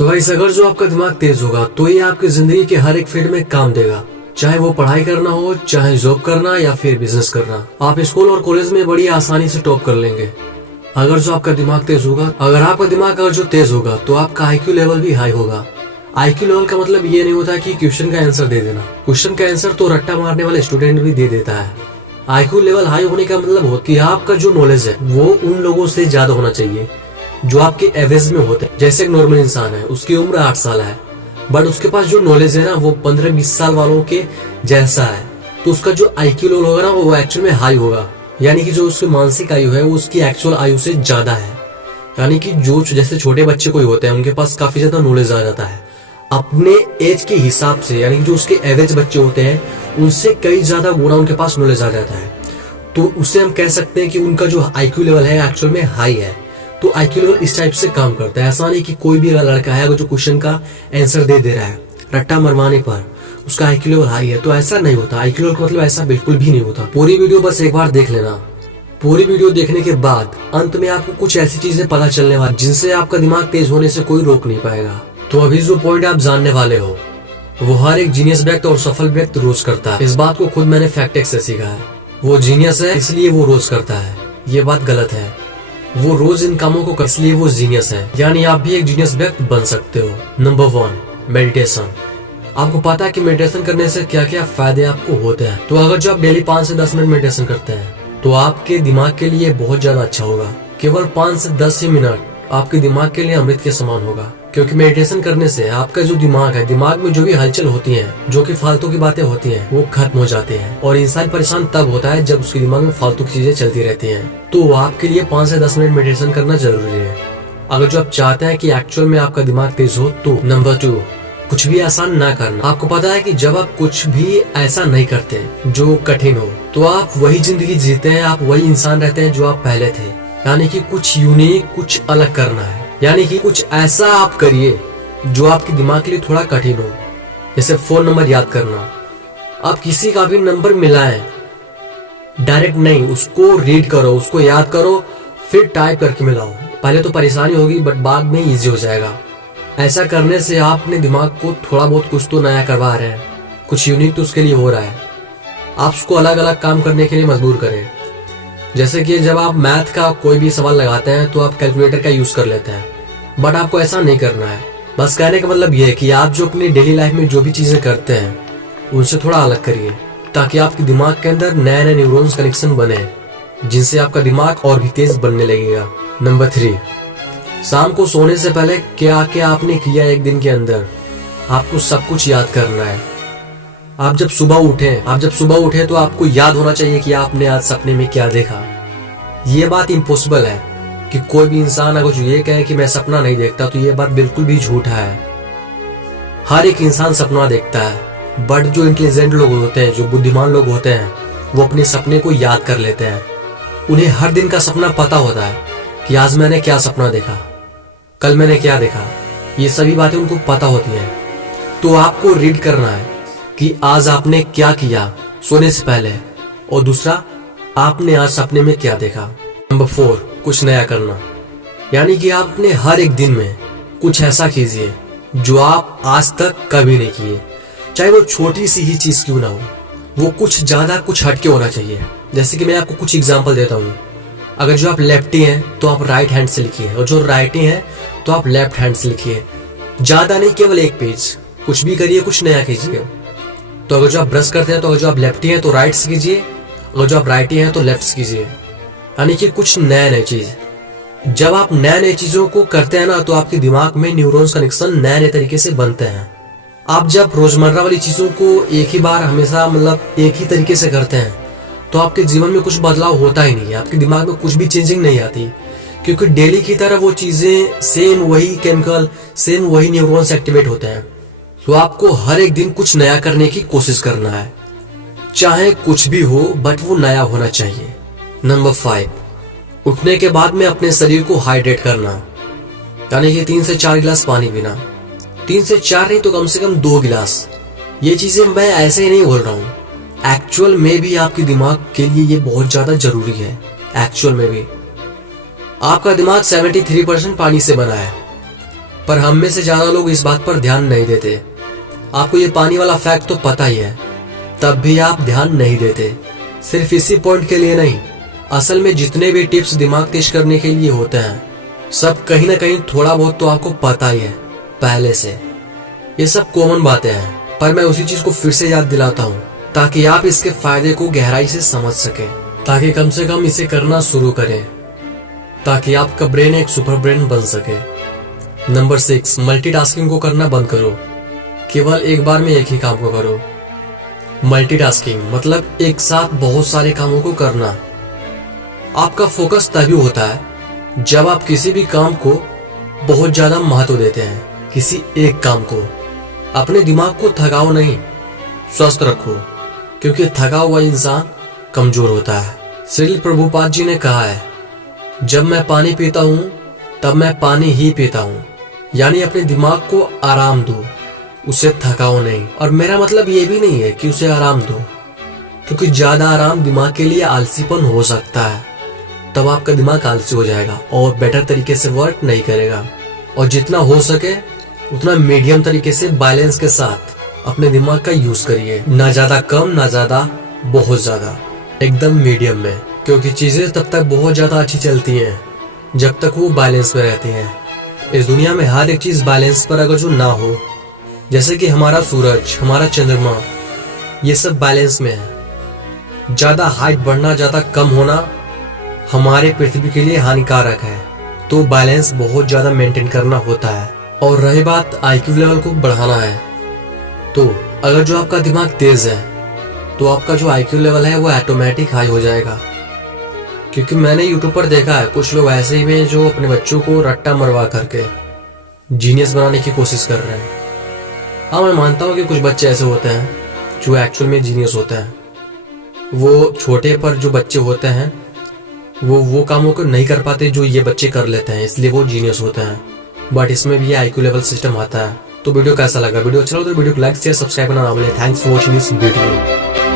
तो गाइस, अगर जो आपका दिमाग तेज होगा तो ये आपकी जिंदगी के हर एक फील्ड में काम देगा। चाहे वो पढ़ाई करना हो, चाहे जॉब करना या फिर बिजनेस करना, आप स्कूल और कॉलेज में बड़ी आसानी से टॉप कर लेंगे। अगर जो आपका दिमाग तेज होगा, अगर आपका दिमाग अगर जो तेज होगा तो आपका आईक्यू लेवल भी हाई होगा। आईक्यू लेवल का मतलब ये नहीं होता कि क्वेश्चन का आंसर दे देना। क्वेश्चन का आंसर तो रट्टा मारने वाले स्टूडेंट भी दे देता है। आईक्यू लेवल हाई होने का मतलब होता है कि आपका जो नॉलेज है वो उन लोगों से ज्यादा होना चाहिए जो आपके एवरेज में होते हैं। जैसे एक नॉर्मल इंसान है, उसकी उम्र 8 साल है, बट उसके पास जो नॉलेज है ना वो 15-20 साल वालों के जैसा है, तो उसका जो आईक्यू लेवल होगा ना वो एक्चुअल में हाई होगा। यानी कि जो उसकी मानसिक आयु है वो उसकी एक्चुअल आयु से ज्यादा है। यानी कि जो जैसे छोटे बच्चे कोई होते हैं उनके पास काफी ज्यादा नॉलेज आ जाता है अपने एज के हिसाब से। यानी कि जो उसके एवरेज बच्चे होते हैं उनसे कई ज्यादा गुना उनके पास नॉलेज आ जाता है, तो उससे हम कह सकते हैं कि उनका जो आईक्यू लेवल है एक्चुअल में हाई है। तो आईक्यू लेवल इस टाइप से काम करता है। ऐसा नहीं कि कोई भी लड़का है जो क्वेश्चन का आंसर दे रहा है रट्टा मरवाने पर उसका आईक्यू लेवल हाई है, तो ऐसा नहीं होता। आईक्यू लेवल का मतलब ऐसा बिल्कुल भी नहीं होता। पूरी वीडियो बस एक बार देख लेना। पूरी वीडियो देखने के बाद अंत में आपको कुछ ऐसी चीजें पता चलने वाली जिनसे आपका दिमाग तेज होने से कोई रोक नहीं पाएगा। तो अभी जो पॉइंट आप जानने वाले हो वो हर एक जीनियस व्यक्ति और सफल व्यक्ति रोज करता है। इस बात को खुद मैंने फैक्ट से सीखा है। वो जीनियस है इसलिए वो रोज करता है, ये बात गलत है। वो रोज इन कामों को इसलिए वो जीनियस है। यानी आप भी एक जीनियस व्यक्ति बन सकते हो। Number 1, meditation. आपको पता है कि मेडिटेशन करने से क्या क्या फायदे आपको होते हैं। तो अगर जो आप डेली 5 से 10 मिनट मेडिटेशन करते हैं तो आपके दिमाग के लिए बहुत ज्यादा अच्छा होगा। केवल 5 से 10 ही मिनट आपके दिमाग के लिए अमृत के समान होगा, क्योंकि मेडिटेशन करने से आपका जो दिमाग है, दिमाग में जो भी हलचल होती है, जो कि फालतू की बातें होती हैं, वो खत्म हो जाते हैं। और इंसान परेशान तब होता है जब उसके दिमाग में फालतू की चीजें चलती रहती हैं। तो आपके लिए 5 से 10 मिनट मेडिटेशन करना जरूरी है अगर जो आप चाहते हैं कि एक्चुअल में आपका दिमाग तेज हो। तो नंबर 2, कुछ भी आसान ना करना। आपको पता है कि जब आप कुछ भी ऐसा नहीं करते जो कठिन हो तो आप वही जिंदगी जीते हैं, आप वही इंसान रहते हैं जो आप पहले थे। यानी कि कुछ यूनिक, कुछ अलग करना है। यानी कि कुछ ऐसा आप करिए जो आपके दिमाग के लिए थोड़ा कठिन हो। जैसे फोन नंबर याद करना। आप किसी का भी नंबर मिलाएं, डायरेक्ट नहीं, उसको रीड करो, उसको याद करो, फिर टाइप करके मिलाओ। पहले तो परेशानी होगी बट बाद में इजी हो जाएगा। ऐसा करने से आप अपने दिमाग को थोड़ा बहुत कुछ तो नया करवा रहे हैं, कुछ यूनिक तो उसके लिए हो रहा है। आप उसको अलग अलग काम करने के लिए मजबूर करें। जैसे कि जब आप मैथ का कोई भी सवाल लगाते हैं तो आप कैलकुलेटर का यूज कर लेते हैं, बट आपको ऐसा नहीं करना है। बस कहने का मतलब यह है कि आप जो अपनी डेली लाइफ में जो भी चीजें करते हैं उनसे थोड़ा अलग करिए, ताकि आपके दिमाग के अंदर नए नए न्यूरॉन्स कनेक्शन बने, जिनसे आपका दिमाग और भी तेज बनने लगेगा। नंबर 3, शाम को सोने से पहले क्या क्या आपने किया एक दिन के अंदर, आपको सब कुछ याद करना है। आप जब सुबह उठे तो आपको याद होना चाहिए कि आपने आज सपने में क्या देखा। ये बात इम्पॉसिबल है कि कोई भी इंसान अगर जो ये कहे कि मैं सपना नहीं देखता, तो ये बात बिल्कुल भी झूठा है। हर एक इंसान सपना देखता है, बट जो इंटेलिजेंट लोग होते हैं, जो बुद्धिमान लोग होते हैं, वो अपने सपने को याद कर लेते हैं। उन्हें हर दिन का सपना पता होता है कि आज मैंने क्या सपना देखा, कल मैंने क्या देखा, ये सभी बातें उनको पता होती हैं। तो आपको रीड करना है कि आज आपने क्या किया सोने से पहले, और दूसरा आपने आज सपने में क्या देखा। नंबर 4, कुछ नया करना। यानी कि आप अपने हर एक दिन में कुछ ऐसा कीजिए जो आप आज तक कभी नहीं किए, चाहे वो छोटी सी ही चीज क्यों ना हो, वो कुछ ज्यादा कुछ हटके होना चाहिए। जैसे कि मैं आपको कुछ एग्जांपल देता हूँ। अगर जो आप लेफ्टी हैं तो आप राइट हैंड से लिखिए, और जो राइटी हैं तो आप लेफ्ट हैंड से लिखिए। ज्यादा नहीं, केवल 1 पेज। कुछ भी करिए, कुछ नया कीजिए। तो अगर जो आप ब्रश करते हैं तो अगर जो आप लेफ्टी हैं तो राइट से कीजिए, अगर जो आप राइटी हैं तो लेफ्ट से कीजिए। यानी कि कुछ नए चीज। जब आप नए चीजों को करते हैं ना तो आपके दिमाग में न्यूरॉन्स कनेक्शन नए तरीके से बनते हैं। आप जब रोजमर्रा वाली चीजों को एक ही बार हमेशा मतलब एक ही तरीके से करते हैं तो आपके जीवन में कुछ बदलाव होता ही नहीं है, आपके दिमाग में कुछ भी चेंजिंग नहीं आती, क्योंकि डेली की तरह वो चीजें सेम वही केमिकल, सेम वही न्यूरॉन्स एक्टिवेट होते हैं। तो आपको हर एक दिन कुछ नया करने की कोशिश करना है, चाहे कुछ भी हो बट वो नया होना चाहिए। नंबर 5, उठने के बाद में अपने शरीर को हाइड्रेट करना। यानी कि 3 से 4 गिलास पानी पीना। 3 से 4 नहीं तो कम से कम 2 गिलास। ये चीजें मैं ऐसे ही नहीं बोल रहा हूँ, एक्चुअल में भी आपके दिमाग के लिए ये बहुत ज्यादा जरूरी है। एक्चुअल में भी आपका दिमाग 73% पानी से बना है, पर हम में से ज्यादा लोग इस बात पर ध्यान नहीं देते। आपको ये पानी वाला फैक्ट तो पता ही है, तब भी आप ध्यान नहीं देते। सिर्फ इसी पॉइंट के लिए नहीं, असल में जितने भी टिप्स दिमाग तेज करने के लिए होते हैं, सब कहीं ना कहीं थोड़ा बहुत तो आपको पता ही है पहले से। ये सब कॉमन बातें हैं, पर मैं उसी चीज को फिर से याद दिलाता हूँ ताकि आप इसके फायदे को गहराई से समझ सकें, ताकि कम से कम इसे करना शुरू करें, ताकि आपका ब्रेन एक सुपर ब्रेन बन सके। नंबर 6, मल्टीटास्किंग को करना बंद करो। केवल एक बार में एक ही काम को करो। मल्टीटास्किंग मतलब एक साथ बहुत सारे कामों को करना। आपका फोकस तभी होता है जब आप किसी भी काम को बहुत ज्यादा महत्व देते हैं। किसी एक काम को। अपने दिमाग को थकाओ नहीं, स्वस्थ रखो, क्योंकि थका हुआ इंसान कमजोर होता है। श्री प्रभुपाद जी ने कहा है, जब मैं पानी पीता हूं तब मैं पानी ही पीता हूं। यानी अपने दिमाग को आराम दो, उसे थकाओ नहीं। और मेरा मतलब ये भी नहीं है कि उसे आराम दो, क्योंकि ज्यादा आराम दिमाग के लिए आलसीपन हो सकता है। तब आपका दिमाग आलसी हो जाएगा और बेटर तरीके से वर्क नहीं करेगा। और जितना हो सके उतना मीडियम तरीके से बैलेंस के साथ अपने दिमाग का यूज करिए। ना ज्यादा कम, ना ज्यादा बहुत ज्यादा, एकदम मीडियम में। क्योंकि चीजें तब तक बहुत ज्यादा अच्छी चलती हैं जब तक वो बैलेंस में रहती हैं। इस दुनिया में हर एक चीज बैलेंस पर अगर जो ना हो, जैसे कि हमारा सूरज, हमारा चंद्रमा, ये सब बैलेंस में है। ज्यादा हाइट बढ़ना, ज्यादा कम होना हमारे पृथ्वी के लिए हानिकारक है। तो बैलेंस बहुत ज्यादा मेंटेन करना होता है। और रही बात आईक्यू लेवल को बढ़ाना है, तो अगर जो आपका दिमाग तेज है तो आपका जो आईक्यू लेवल है वो ऑटोमेटिक हाई हो जाएगा। क्योंकि मैंने यूट्यूब पर देखा है कुछ लोग ऐसे ही हैं जो अपने बच्चों को रट्टा मरवा करके जीनियस बनाने की कोशिश कर रहे हैं। हाँ, मैं मानता हूँ कि कुछ बच्चे ऐसे होते हैं जो एक्चुअल में जीनियस होते हैं। वो छोटे पर जो बच्चे होते हैं वो कामों को नहीं कर पाते जो ये बच्चे कर लेते हैं, इसलिए वो जीनियस होते हैं। बट इसमें भी आईक्यू लेवल सिस्टम आता है। तो वीडियो कैसा लगा? वीडियो अच्छा लगा तो वीडियो को लाइक शेयर सब्सक्राइब करना ना भूलें। Thanks for watching this video.